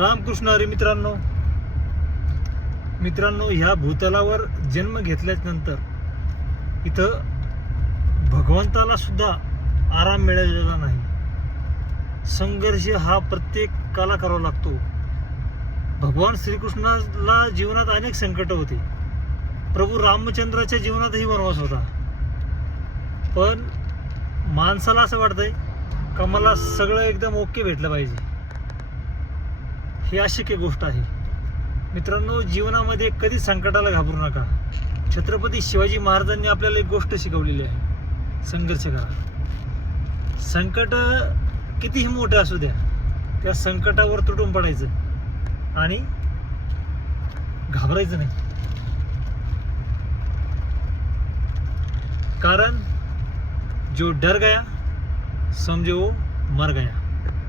रामकृष्ण हरी मित्रांनो, ह्या भूतलावर जन्म घेतल्यानंतर इथं भगवंताला सुद्धा आराम मिळालेला नाही. संघर्ष हा प्रत्येकाला करावा लागतो. भगवान श्रीकृष्णाला जीवनात अनेक संकट होते. प्रभू रामचंद्राच्या जीवनातही वनवास होता. पण माणसाला असं वाटतंय का मला सगळं एकदम ओके भेटलं पाहिजे. ही अशक्य गोष्ट आहे मित्रांनो. जीवनामध्ये कधी संकटाला घाबरू नका. छत्रपती शिवाजी महाराजांनी आपल्याला एक गोष्ट शिकवलेली आहे, संघर्ष करा. संकट कितीही मोठे असू द्या, त्या संकटावर तुटून पडायचं आणि घाबरायचं नाही. कारण जो डर गया समझो वो मर गया.